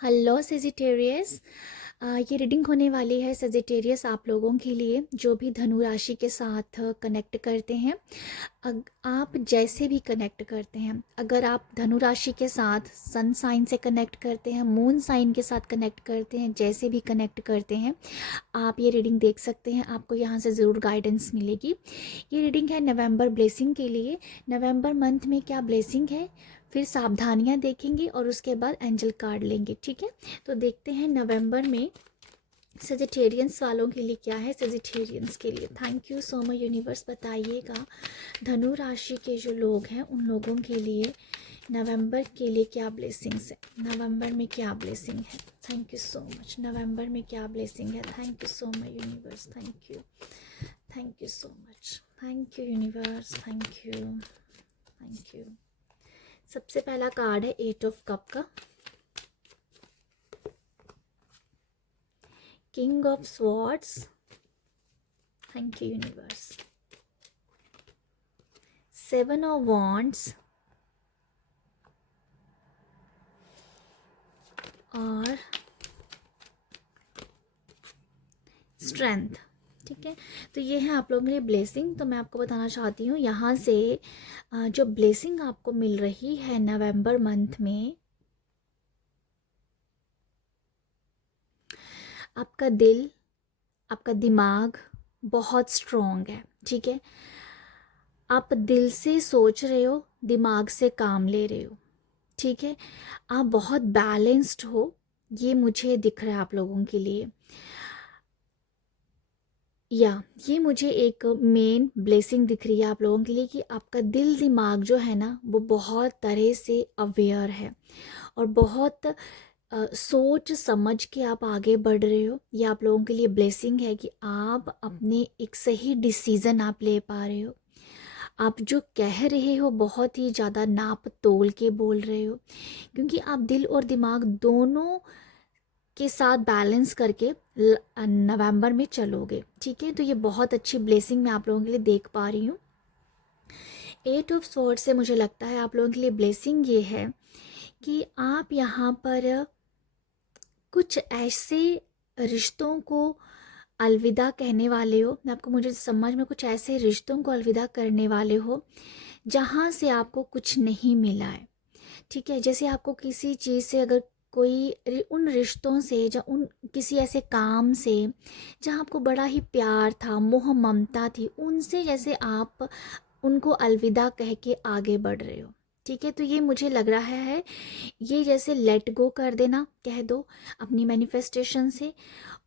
Hello Sagittarius. ये reading होने वाली है सेजिटेरियस आप लोगों के लिए जो भी धनु राशि के साथ कनेक्ट करते हैं। आप जैसे भी कनेक्ट करते हैं, अगर आप धनु राशि के साथ सन साइन से कनेक्ट करते हैं, मून साइन के साथ कनेक्ट करते हैं, जैसे भी कनेक्ट करते हैं, आप ये रीडिंग देख सकते हैं। आपको यहाँ से ज़रूर गाइडेंस मिलेगी। ये रीडिंग है नवंबर ब्लेसिंग के लिए। नवंबर मंथ में क्या ब्लेसिंग है, फिर सावधानियां देखेंगे और उसके बाद एंजल कार्ड लेंगे। ठीक है, तो देखते हैं नवंबर में सेजिटेरियंस वालों के लिए क्या है। सेजिटेरियंस के लिए thank you so much universe. बताइएगा धनु राशि के जो लोग हैं उन लोगों के लिए नवंबर के लिए क्या ब्लेसिंग्स है, नवंबर में क्या ब्लेसिंग है। Thank you so much. नवंबर में क्या ब्लेसिंग है। Thank you so much universe. Thank you so much. Thank you universe. Thank you. सबसे पहला कार्ड है 8 ऑफ कप का, king of swords. Thank you universe. 7 of wands और स्ट्रेंथ। ठीक है, तो ये है आप लोगों के लिए ब्लेसिंग। तो मैं आपको बताना चाहती हूँ यहाँ से जो ब्लेसिंग आपको मिल रही है नवंबर मंथ में, आपका दिल, आपका दिमाग बहुत स्ट्रॉन्ग है। ठीक है, आप दिल से सोच रहे हो, दिमाग से काम ले रहे हो। ठीक है, आप बहुत बैलेंस्ड हो, ये मुझे दिख रहा है आप लोगों के लिए। ये मुझे एक मेन ब्लेसिंग दिख रही है आप लोगों के लिए कि आपका दिल दिमाग जो है ना वो बहुत तरह से अवेयर है और बहुत सोच समझ के आप आगे बढ़ रहे हो। ये आप लोगों के लिए ब्लेसिंग है कि आप अपने एक सही डिसीज़न आप ले पा रहे हो। आप जो कह रहे हो बहुत ही ज़्यादा नाप तोल के बोल रहे हो, क्योंकि आप दिल और दिमाग दोनों के साथ बैलेंस करके नवंबर में चलोगे। ठीक है, तो ये बहुत अच्छी ब्लेसिंग मैं आप लोगों के लिए देख पा रही हूँ। 8 ऑफ स्वॉर्ड से मुझे लगता है आप लोगों के लिए ब्लेसिंग ये है कि आप यहाँ पर कुछ ऐसे रिश्तों को अलविदा कहने वाले हो। मैं आपको मुझे समझ में कुछ ऐसे रिश्तों को अलविदा करने वाले हो जहाँ से आपको कुछ नहीं मिला है। ठीक है, जैसे आपको किसी चीज़ से अगर कोई उन रिश्तों से या उन किसी ऐसे काम से जहाँ आपको बड़ा ही प्यार था, मोह ममता थी, उनसे जैसे आप उनको अलविदा कह के आगे बढ़ रहे हो। ठीक है, तो ये मुझे लग रहा है ये जैसे लेट गो कर देना, कह दो अपनी मैनिफेस्टेशन से।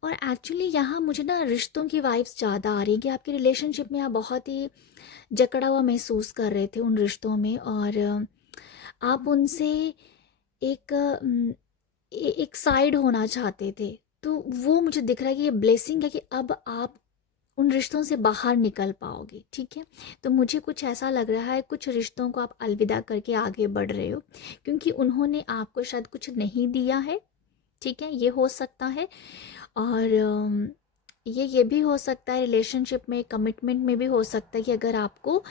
और एक्चुअली यहाँ मुझे ना रिश्तों की वाइब्स ज़्यादा आ रही हैं कि आपके रिलेशनशिप में आप बहुत ही जकड़ा हुआ महसूस कर रहे थे उन रिश्तों में, और आप उनसे एक एक साइड होना चाहते थे। तो वो मुझे दिख रहा है कि ये ब्लेसिंग है कि अब आप उन रिश्तों से बाहर निकल पाओगे। ठीक है, तो मुझे कुछ ऐसा लग रहा है कुछ रिश्तों को आप अलविदा करके आगे बढ़ रहे हो क्योंकि उन्होंने आपको शायद कुछ नहीं दिया है। ठीक है, ये हो सकता है। और ये भी हो सकता है रिलेशनशिप में, कमिटमेंट में भी हो सकता है कि अगर आपको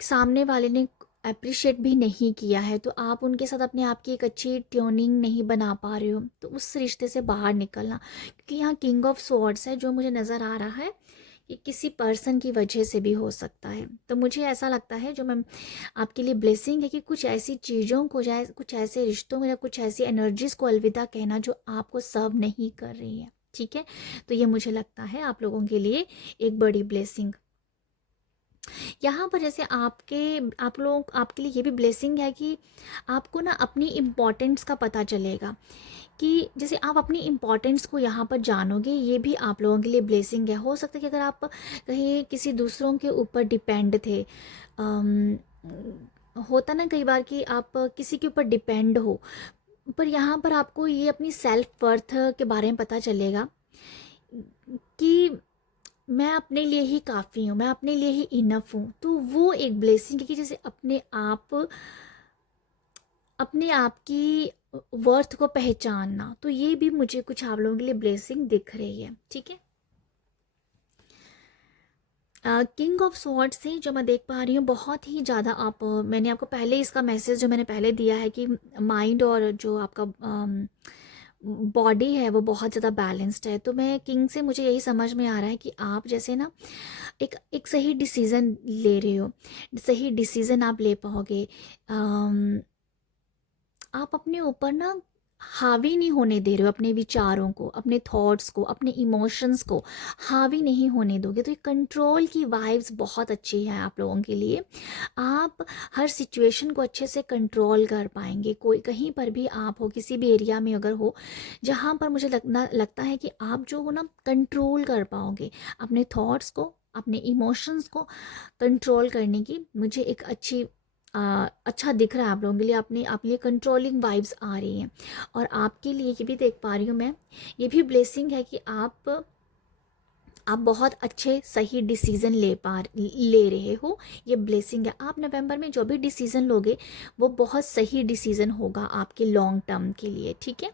सामने वाले ने अप्रिशिएट भी नहीं किया है तो आप उनके साथ अपने आप की एक अच्छी ट्यूनिंग नहीं बना पा रहे हो, तो उस रिश्ते से बाहर निकलना। क्योंकि यहाँ किंग ऑफ स्वॉर्ड्स है जो मुझे नज़र आ रहा है कि किसी पर्सन की वजह से भी हो सकता है। तो मुझे ऐसा लगता है जो मैं आपके लिए ब्लेसिंग है कि कुछ ऐसी चीज़ों को या कुछ ऐसे रिश्तों में या कुछ ऐसी एनर्जीज़ को अलविदा कहना जो आपको सर्व नहीं कर रही है। ठीक है, तो ये मुझे लगता है आप लोगों के लिए एक बड़ी ब्लेसिंग। यहाँ पर जैसे आप लोग आपके लिए ये भी ब्लेसिंग है कि आपको ना अपनी इम्पोर्टेंस का पता चलेगा कि जैसे आप अपनी इम्पोर्टेंस को यहाँ पर जानोगे, ये भी आप लोगों के लिए ब्लेसिंग है। हो सकता है कि अगर आप कहीं किसी दूसरों के ऊपर डिपेंड थे, होता ना कई बार कि आप किसी के ऊपर डिपेंड हो, पर यहाँ पर आपको ये अपनी सेल्फ वर्थ के बारे में पता चलेगा कि मैं अपने लिए ही काफ़ी हूँ, मैं अपने लिए ही इनफ हूँ। तो वो एक ब्लेसिंग है कि जैसे अपने आप की वर्थ को पहचानना। तो ये भी मुझे कुछ आप लोगों के लिए ब्लेसिंग दिख रही है। ठीक है, किंग ऑफ स्वॉर्ड से जो मैं देख पा रही हूँ बहुत ही ज़्यादा मैंने आपको पहले इसका मैसेज जो मैंने पहले दिया है कि माइंड और जो आपका बॉडी है वो बहुत ज़्यादा बैलेंस्ड है। तो मैं किंग से मुझे यही समझ में आ रहा है कि आप जैसे ना एक एक सही डिसीज़न ले रहे हो, सही डिसीज़न आप ले पाओगे। अम, आप अपने ऊपर ना हावी नहीं होने दे रहे हो, अपने विचारों को, अपने थॉट्स को, अपने इमोशंस को हावी नहीं होने दोगे। तो ये कंट्रोल की वाइब्स बहुत अच्छी है आप लोगों के लिए। आप हर सिचुएशन को अच्छे से कंट्रोल कर पाएंगे। कोई कहीं पर भी आप हो, किसी भी एरिया में अगर हो, जहाँ पर मुझे लगता है कि आप जो हो ना कंट्रोल कर पाओगे अपने थॉट्स को, अपने इमोशंस को कंट्रोल करने की मुझे एक अच्छा दिख रहा है आप लोगों के लिए। अपने आप लिए कंट्रोलिंग वाइब्स आ रही हैं। और आपके लिए ये भी देख पा रही हूँ मैं, ये भी ब्लेसिंग है कि आप बहुत अच्छे सही डिसीज़न ले रहे हो। ये ब्लेसिंग है। आप नवंबर में जो भी डिसीज़न लोगे वो बहुत सही डिसीज़न होगा आपके लॉन्ग टर्म के लिए, ठीक है।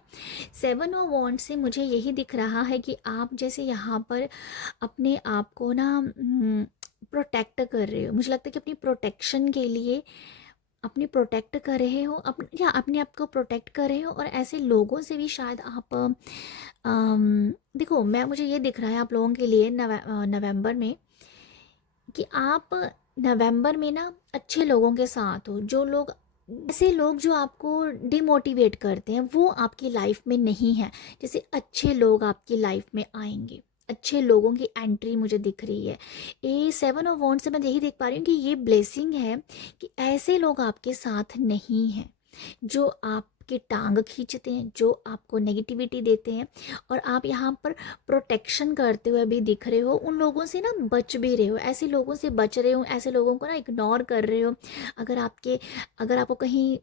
7 ऑफ वॉन्ड्स से मुझे यही दिख रहा है कि आप जैसे यहाँ पर अपने आप को ना प्रोटेक्ट कर रहे हो। मुझे लगता है कि अपनी प्रोटेक्शन के लिए अपनी प्रोटेक्ट कर रहे हो, या अपने आप को प्रोटेक्ट कर रहे हो। और ऐसे लोगों से भी शायद आप देखो, मुझे ये दिख रहा है आप लोगों के लिए नवंबर में कि आप नवंबर में ना अच्छे लोगों के साथ हो। जो लोग, ऐसे लोग जो आपको डिमोटिवेट करते हैं वो आपकी लाइफ में नहीं है। जैसे अच्छे लोग आपकी लाइफ में आएंगे, अच्छे लोगों की एंट्री मुझे दिख रही है। ये 7 ऑफ वॉन्ड से मैं यही देख पा रही हूँ कि ये ब्लेसिंग है कि ऐसे लोग आपके साथ नहीं हैं जो आपकी टांग खींचते हैं, जो आपको नेगेटिविटी देते हैं। और आप यहाँ पर प्रोटेक्शन करते हुए भी दिख रहे हो। उन लोगों से ना बच भी रहे हो, ऐसे लोगों से बच रहे हो, ऐसे लोगों को ना इग्नोर कर रहे हो। अगर आपको कहीं,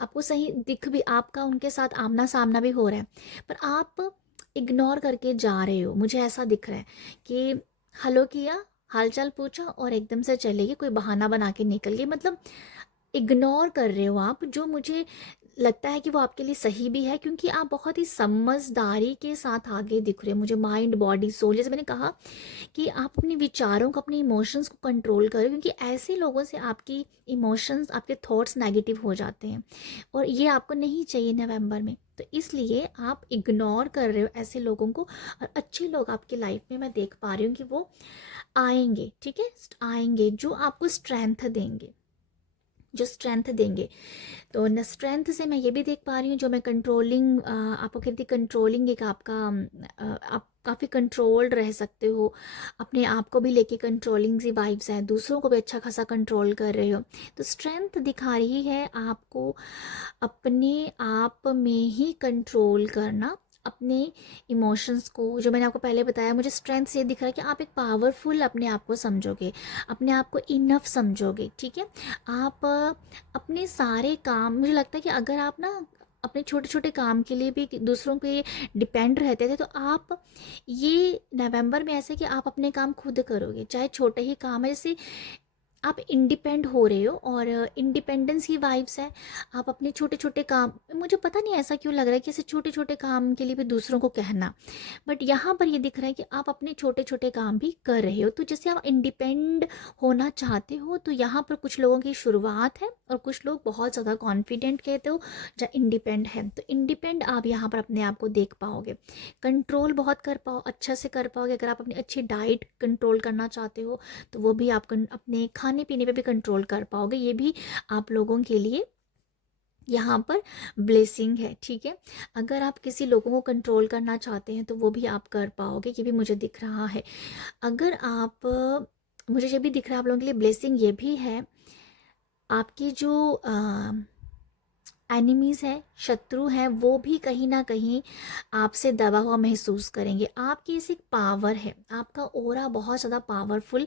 आपको सही दिख भी, आपका उनके साथ आमना सामना भी हो रहा है, पर आप इग्नोर करके जा रहे हो। मुझे ऐसा दिख रहा है कि हेलो किया, हालचाल पूछा और एकदम से चले गए, कोई बहाना बना के निकल गए। मतलब इग्नोर कर रहे हो आप, जो मुझे लगता है कि वो आपके लिए सही भी है, क्योंकि आप बहुत ही समझदारी के साथ आगे दिख रहे हो। मुझे माइंड बॉडी सोल, जैसे मैंने कहा कि आप अपने विचारों को, अपने इमोशंस को कंट्रोल करो, क्योंकि ऐसे लोगों से आपकी इमोशंस, आपके थॉट्स नेगेटिव हो जाते हैं और ये आपको नहीं चाहिए नवंबर में। तो इसलिए आप इग्नोर कर रहे हो ऐसे लोगों को। और अच्छे लोग आपकी लाइफ में मैं देख पा रही हूँ कि वो आएंगे, ठीक है, आएंगे जो आपको स्ट्रेंथ देंगे, जो स्ट्रेंथ देंगे। तो न स्ट्रेंथ से मैं ये भी देख पा रही हूँ, जो मैं कंट्रोलिंग, आपको कहती कंट्रोलिंग एक आपका, आप काफ़ी कंट्रोल्ड रह सकते हो। अपने आप को भी लेके कंट्रोलिंग सी वाइब्स हैं, दूसरों को भी अच्छा खासा कंट्रोल कर रहे हो। तो स्ट्रेंथ दिखा रही है आपको अपने आप में ही कंट्रोल करना, अपने इमोशंस को। जो मैंने आपको पहले बताया, मुझे स्ट्रेंथ से ये दिख रहा है कि आप एक पावरफुल अपने आप को समझोगे, अपने आप को इनफ समझोगे, ठीक है। आप अपने सारे काम, मुझे लगता है कि अगर आप ना अपने छोटे छोटे काम के लिए भी दूसरों पे डिपेंड रहते थे, तो आप ये नवंबर में ऐसे कि आप अपने काम खुद करोगे, चाहे छोटे ही काम है। जैसे आप इंडिपेंड हो रहे हो और इंडिपेंडेंस की वाइब्स है। आप अपने छोटे छोटे काम, मुझे पता नहीं ऐसा क्यों लग रहा है कि ऐसे छोटे छोटे काम के लिए भी दूसरों को कहना, बट यहाँ पर ये दिख रहा है कि आप अपने छोटे छोटे काम भी कर रहे हो। तो जैसे आप इंडिपेंड होना चाहते हो, तो यहाँ पर कुछ लोगों की शुरुआत है और कुछ लोग बहुत ज़्यादा कॉन्फिडेंट कहते हो जो इंडिपेंड है। तो इंडिपेंड आप यहाँ पर अपने आप को देख पाओगे, कंट्रोल बहुत कर पाओ, अच्छा से कर पाओगे। अगर आप अपनी अच्छी डाइट कंट्रोल करना चाहते हो तो वो भी आप अपने खाने पीने पे भी कंट्रोल कर पाओगे। ये भी आप लोगों के लिए यहाँ पर ब्लेसिंग है, ठीक है। अगर आप किसी लोगों को कंट्रोल करना चाहते हैं तो वो भी आप कर पाओगे, ये भी मुझे दिख रहा है। अगर आप, मुझे ये भी दिख रहा है आप लोगों के लिए ब्लेसिंग ये भी है, आपकी जो एनिमीज़ हैं, शत्रु हैं, वो भी कहीं ना कहीं आपसे दबा हुआ महसूस करेंगे। आपकी इस एक पावर है, आपका ऑरा बहुत ज़्यादा पावरफुल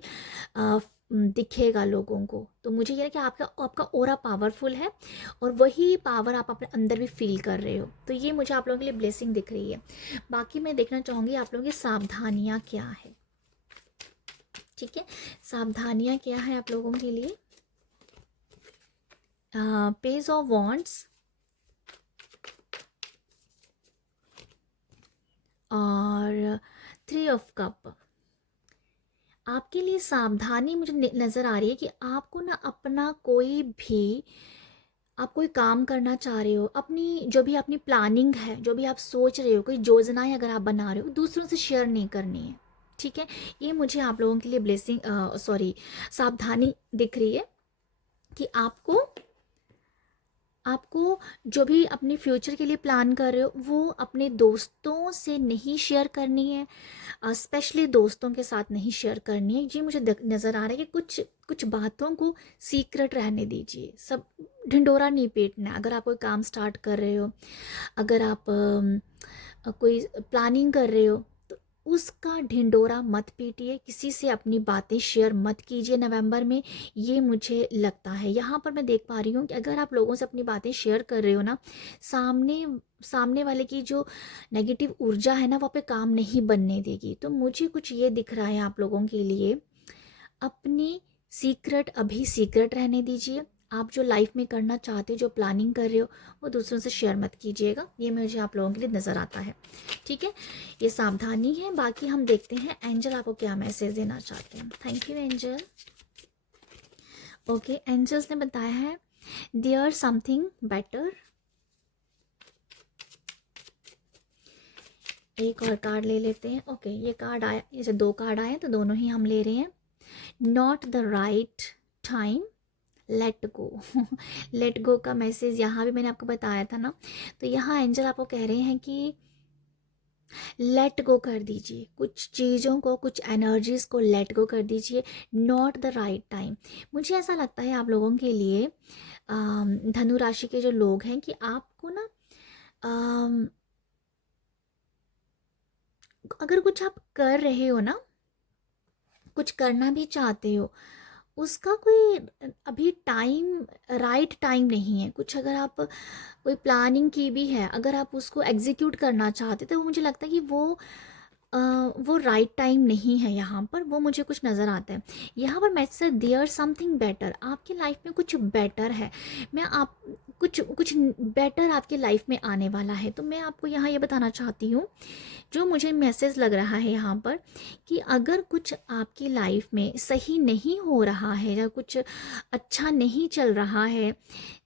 दिखेगा लोगों को। तो मुझे ये है कि आपका आपका ऑरा पावरफुल है और वही पावर आप अपने अंदर भी फील कर रहे हो। तो ये मुझे आप लोगों के लिए ब्लेसिंग दिख रही है। बाकी मैं देखना चाहूँगी आप लोगों की सावधानियाँ क्या है, ठीक है। सावधानियाँ क्या है आप लोगों के लिए? पेज ऑफ वॉन्ड्स और 3 ऑफ कप। आपके लिए सावधानी मुझे नज़र आ रही है कि आपको ना अपना कोई भी आप कोई काम करना चाह रहे हो, अपनी जो भी अपनी प्लानिंग है, जो भी आप सोच रहे हो, कोई योजनाएं अगर आप बना रहे हो, दूसरों से शेयर नहीं करनी है। ठीक है, ये मुझे आप लोगों के लिए ब्लेसिंग सॉरी सावधानी दिख रही है कि आपको आपको जो भी अपने फ्यूचर के लिए प्लान कर रहे हो वो अपने दोस्तों से नहीं शेयर करनी है, स्पेशली दोस्तों के साथ नहीं शेयर करनी है। ये मुझे नज़र आ रहा है कि कुछ कुछ बातों को सीक्रेट रहने दीजिए, सब ढिंडोरा नहीं पीटना है। अगर आप कोई काम स्टार्ट कर रहे हो, अगर आप कोई प्लानिंग कर रहे हो, तो उसका ढिंडोरा मत पीटिए, किसी से अपनी बातें शेयर मत कीजिए नवंबर में। ये मुझे लगता है यहाँ पर मैं देख पा रही हूँ कि अगर आप लोगों से अपनी बातें शेयर कर रहे हो ना, सामने सामने वाले की जो नेगेटिव ऊर्जा है ना, वहाँ पे काम नहीं बनने देगी। तो मुझे कुछ ये दिख रहा है आप लोगों के लिए, अपनी सीक्रेट अभी सीक्रेट रहने दीजिए। आप जो लाइफ में करना चाहते हो, जो प्लानिंग कर रहे हो, वो दूसरों से शेयर मत कीजिएगा। ये मुझे आप लोगों के लिए नज़र आता है। ठीक है, ये सावधानी है। बाकी हम देखते हैं एंजल आपको क्या मैसेज देना चाहते हैं। Thank you angel. Okay, angels ने बताया है देयर समथिंग बेटर। एक और कार्ड ले लेते हैं। ओके, ये कार्ड आया, जैसे दो कार्ड आए तो दोनों ही हम ले रहे हैं। Not the right time, let go. Let go का मैसेज यहाँ भी मैंने आपको बताया था ना। तो यहाँ एंजल आपको कह रहे हैं कि लेट गो कर दीजिए, कुछ चीज़ों को, कुछ एनर्जीज को लेट गो कर दीजिए। नॉट द राइट टाइम, मुझे ऐसा लगता है आप लोगों के लिए, धनु राशि के जो लोग हैं, कि आपको ना अगर कुछ आप कर रहे हो ना, कुछ करना भी चाहते हो, उसका कोई अभी टाइम, राइट टाइम नहीं है। कुछ अगर आप कोई प्लानिंग की भी है, अगर आप उसको एग्जीक्यूट करना चाहते, तो मुझे लगता है कि वो राइट टाइम नहीं है यहाँ पर। वो मुझे कुछ नज़र आता है यहाँ पर। मैसेज देयर समथिंग बेटर, आपकी लाइफ में कुछ बेटर है। मैं आप कुछ कुछ बेटर आपकी लाइफ में आने वाला है। तो मैं आपको यहाँ ये बताना चाहती हूँ, जो मुझे मैसेज लग रहा है यहाँ पर, कि अगर कुछ आपकी लाइफ में सही नहीं हो रहा है, या कुछ अच्छा नहीं चल रहा है,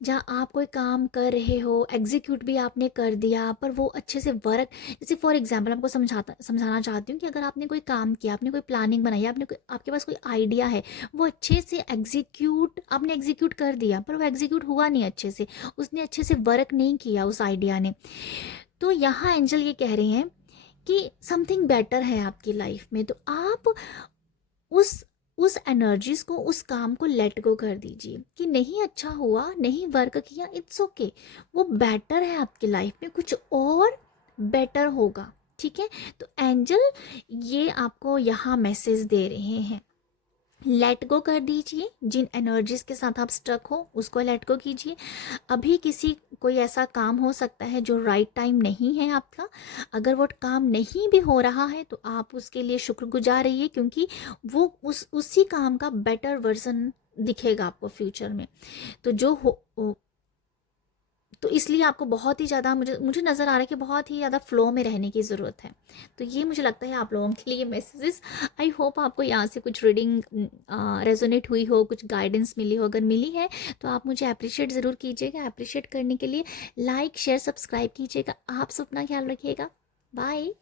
जहाँ आप कोई काम कर रहे हो, एग्जीक्यूट भी आपने कर दिया, पर वो अच्छे से वर्क, जैसे फॉर एग्जांपल आपको समझाना चाहती हूँ कि अगर आपने कोई काम किया, आपने कोई प्लानिंग बनाई, आपके पास कोई आइडिया है, वो अच्छे से आपने एग्जीक्यूट कर दिया, पर वो एग्जीक्यूट हुआ नहीं अच्छे से, उसने अच्छे से वर्क नहीं किया उस आइडिया ने। तो यहाँ एंजल ये कह रहे हैं कि समथिंग बेटर है आपकी लाइफ में। तो आप उस एनर्जीज को, उस काम को लेट गो कर दीजिए कि नहीं अच्छा हुआ, नहीं वर्क किया, इट्स ओके, वो बेटर है आपकी लाइफ में, कुछ और बेटर होगा। ठीक है, तो एंजल ये आपको यहाँ मैसेज दे रहे हैं, लेट गो कर दीजिए। जिन एनर्जीज के साथ आप स्टक हो, उसको लेट गो कीजिए। अभी कोई ऐसा काम हो सकता है जो राइट टाइम नहीं है आपका। अगर वो काम नहीं भी हो रहा है, तो आप उसके लिए शुक्रगुजार रहिए, क्योंकि वो उसी काम का बेटर वर्जन दिखेगा आपको फ्यूचर में। तो तो इसलिए आपको बहुत ही ज़्यादा, मुझे नज़र आ रहा है कि बहुत ही ज़्यादा फ्लो में रहने की ज़रूरत है। तो ये मुझे लगता है आप लोगों के लिए मैसेजेस। आई होप आपको यहाँ से कुछ रीडिंग रेजोनेट हुई हो, कुछ गाइडेंस मिली हो। अगर मिली है तो आप मुझे अप्रिशिएट ज़रूर कीजिएगा। अप्रिशिएट करने के लिए लाइक, शेयर, सब्सक्राइब कीजिएगा। आप सब अपना ख्याल रखिएगा। बाय।